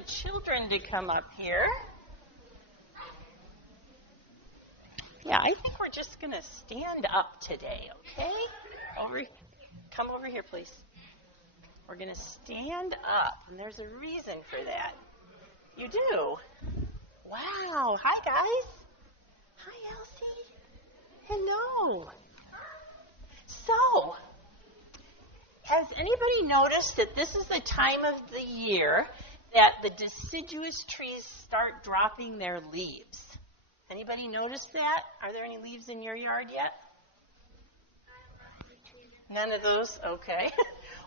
the children to come up here. Yeah, I think we're just going to stand up today, okay? Come over here, please. We're going to stand up, and there's a reason for that. You do? Wow. Hi, guys. Hi, Elsie. Hello. So, has anybody noticed that this is the time of the year that the deciduous trees start dropping their leaves? Anybody notice that? Are there any leaves in your yard yet? None of those? Okay.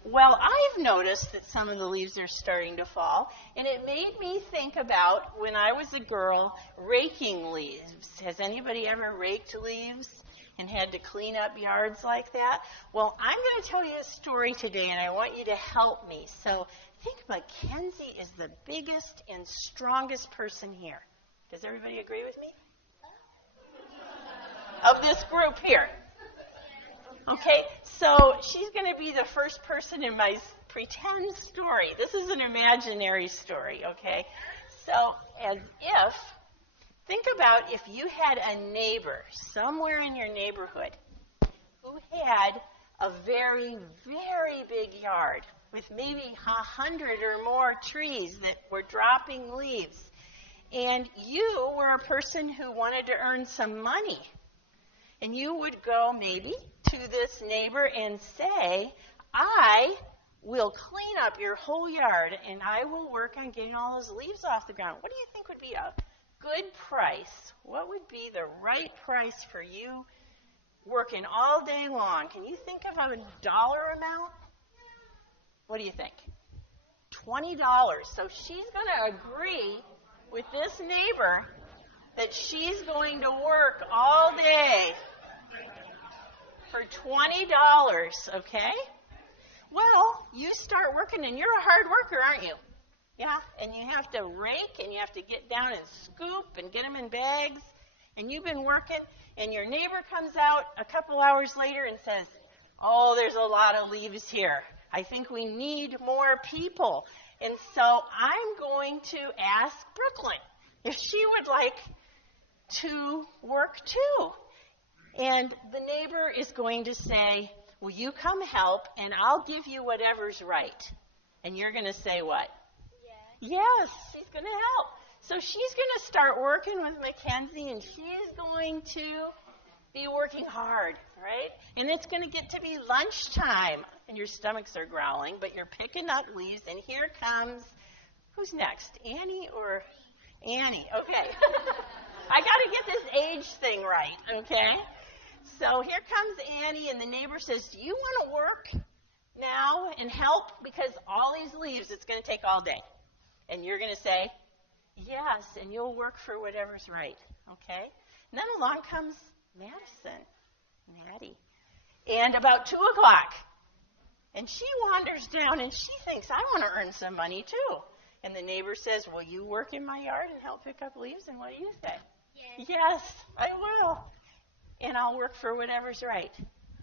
Well, I've noticed that some of the leaves are starting to fall, and it made me think about when I was a girl raking leaves. Has anybody ever raked leaves and had to clean up yards like that? Well, I'm going to tell you a story today, and I want you to help me. So I think Mackenzie is the biggest and strongest person here. Does everybody agree with me? Of this group here. Okay, so she's going to be the first person in my pretend story. This is an imaginary story, okay? So think about if you had a neighbor somewhere in your neighborhood who had a very, very big yard with maybe 100 or more trees that were dropping leaves. And you were a person who wanted to earn some money. And you would go maybe to this neighbor and say, I will clean up your whole yard and I will work on getting all those leaves off the ground. What do you think would be a good price? What would be the right price for you working all day long? Can you think of a dollar amount? What do you think? $20. So she's going to agree with this neighbor that she's going to work all day for $20, okay? Well, you start working, and you're a hard worker, aren't you? Yeah, and you have to rake, and you have to get down and scoop and get them in bags, and you've been working, and your neighbor comes out a couple hours later and says, oh, there's a lot of leaves here. I think we need more people. And so I'm going to ask Brooklyn if she would like to work too. And the neighbor is going to say, will you come help, and I'll give you whatever's right. And you're going to say what? Yes, she's going to help. So she's going to start working with Mackenzie, and she's going to be working hard, right? And it's going to get to be lunchtime, and your stomachs are growling, but you're picking up leaves, and here comes, who's next, Annie or Annie? Okay. I got to get this age thing right, okay? So here comes Annie, and the neighbor says, do you want to work now and help? Because all these leaves, it's going to take all day. And you're going to say, yes, and you'll work for whatever's right, okay? And then along comes Maddie. And about 2 o'clock, and she wanders down, and she thinks, I want to earn some money too. And the neighbor says, will you work in my yard and help pick up leaves? And what do you say? Yes, I will. And I'll work for whatever's right.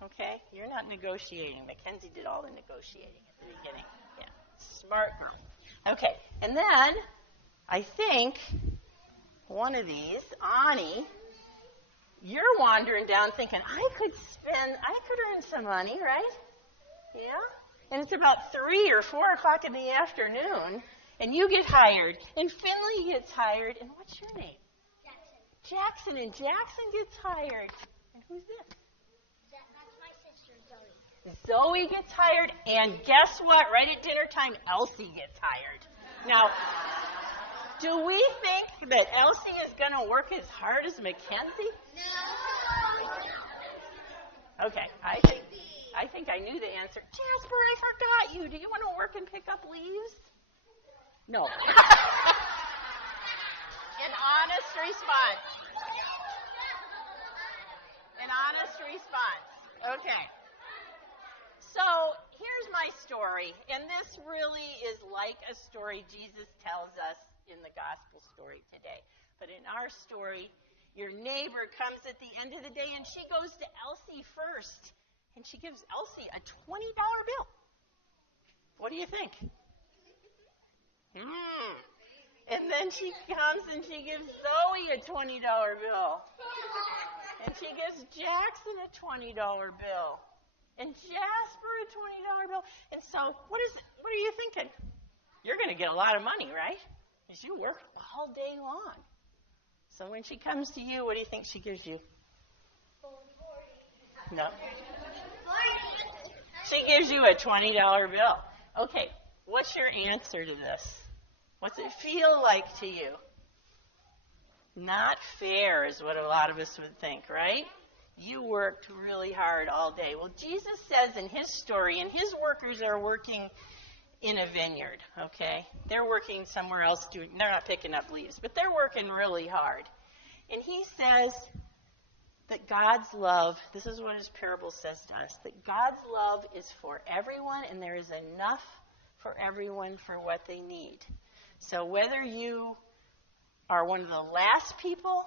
Okay? You're not negotiating. Mackenzie did all the negotiating at the beginning. Yeah. Smart girl. Okay. And then I think one of these, Ani, you're wandering down thinking, I could earn some money, right? Yeah? And it's about 3 or 4 o'clock in the afternoon, and you get hired, and Finley gets hired, and what's your name? Jackson, and Jackson gets hired. And who's this? That's my sister, Zoe. Zoe gets hired, and guess what? Right at dinner time, Elsie gets hired. Now, do we think that Elsie is going to work as hard as Mackenzie? No. Okay, I think I knew the answer. Jasper, I forgot you. Do you want to work and pick up leaves? No. An honest response. Okay. So here's my story, and this really is like a story Jesus tells us in the gospel story today. But in our story, your neighbor comes at the end of the day, and she goes to Elsie first, and she gives Elsie a $20 bill. What do you think? And then she comes and she gives Zoe a $20 bill. And she gives Jackson a $20 bill. And Jasper a $20 bill. And so what are you thinking? You're going to get a lot of money, right? Because you work all day long. So when she comes to you, what do you think she gives you? No. She gives you a $20 bill. Okay, what's your answer to this? What's it feel like to you? Not fair is what a lot of us would think, right? You worked really hard all day. Well, Jesus says in his story, and his workers are working in a vineyard, okay? They're working somewhere else. They're not picking up leaves, but they're working really hard. And he says that God's love, this is what his parable says to us, that God's love is for everyone, and there is enough for everyone for what they need. So whether you are one of the last people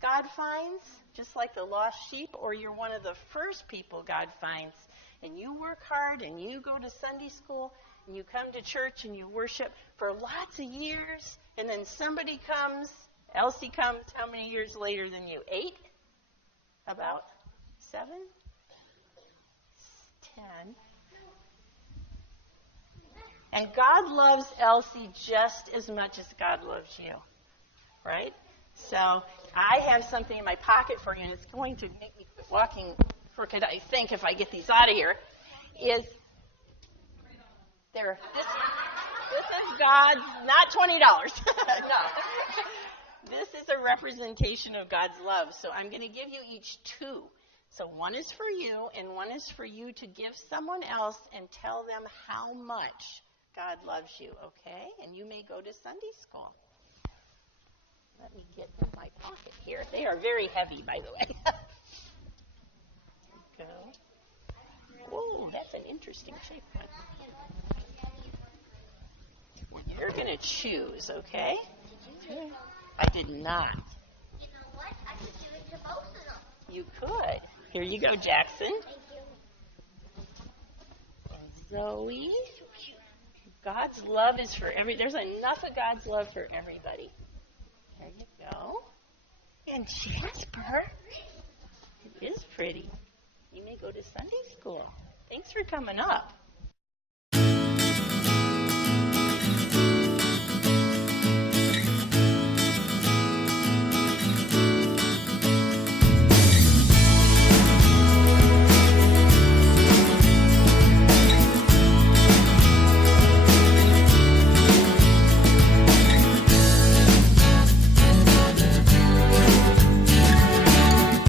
God finds, just like the lost sheep, or you're one of the first people God finds, and you work hard, and you go to Sunday school, and you come to church, and you worship for lots of years, and then somebody comes, Elsie comes, how many years later than you? 8? About 7? 10. And God loves Elsie just as much as God loves you, right? So I have something in my pocket for you, and it's going to make me quit walking crooked, I think, if I get these out of here, is there. This is God's, not $20. No. This is a representation of God's love. So I'm going to give you each 2. So one is for you, and one is for you to give someone else and tell them how much God loves you, okay? And you may go to Sunday school. Let me get in my pocket here. They are very heavy, by the way. Go. Whoa, that's an interesting shape one. Well, you're going to choose, okay? I did not. You know what? I could do it to both of them. You could. Here you go, Jackson. Thank you. And Zoe. God's love is for there's enough of God's love for everybody. There you go. And Jasper. It is pretty. You may go to Sunday school. Thanks for coming up.